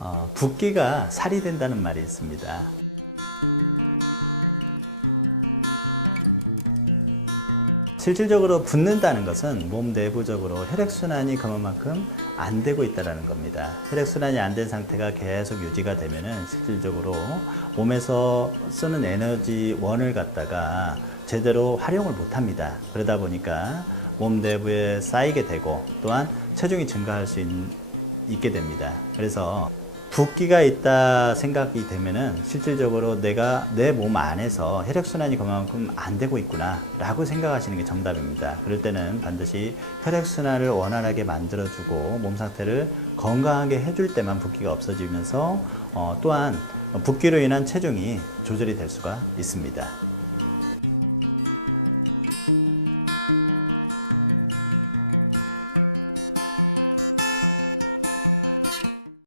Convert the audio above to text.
어, 붓기가 살이 된다는 말이 있습니다. 실질적으로 붓는다는 것은 몸 내부적으로 혈액순환이 그만큼 안 되고 있다는 겁니다. 혈액순환이 안 된 상태가 계속 유지가 되면은 실질적으로 몸에서 쓰는 에너지 원을 갖다가 제대로 활용을 못 합니다. 그러다 보니까 몸 내부에 쌓이게 되고 또한 체중이 증가할 수 있, 있게 됩니다. 그래서 붓기가 있다 생각이 되면은 실질적으로 내가 내 몸 안에서 혈액순환이 그만큼 안 되고 있구나 라고 생각하시는 게 정답입니다. 그럴 때는 반드시 혈액순환을 원활하게 만들어주고 몸 상태를 건강하게 해줄 때만 붓기가 없어지면서 어, 또한 붓기로 인한 체중이 조절이 될 수가 있습니다.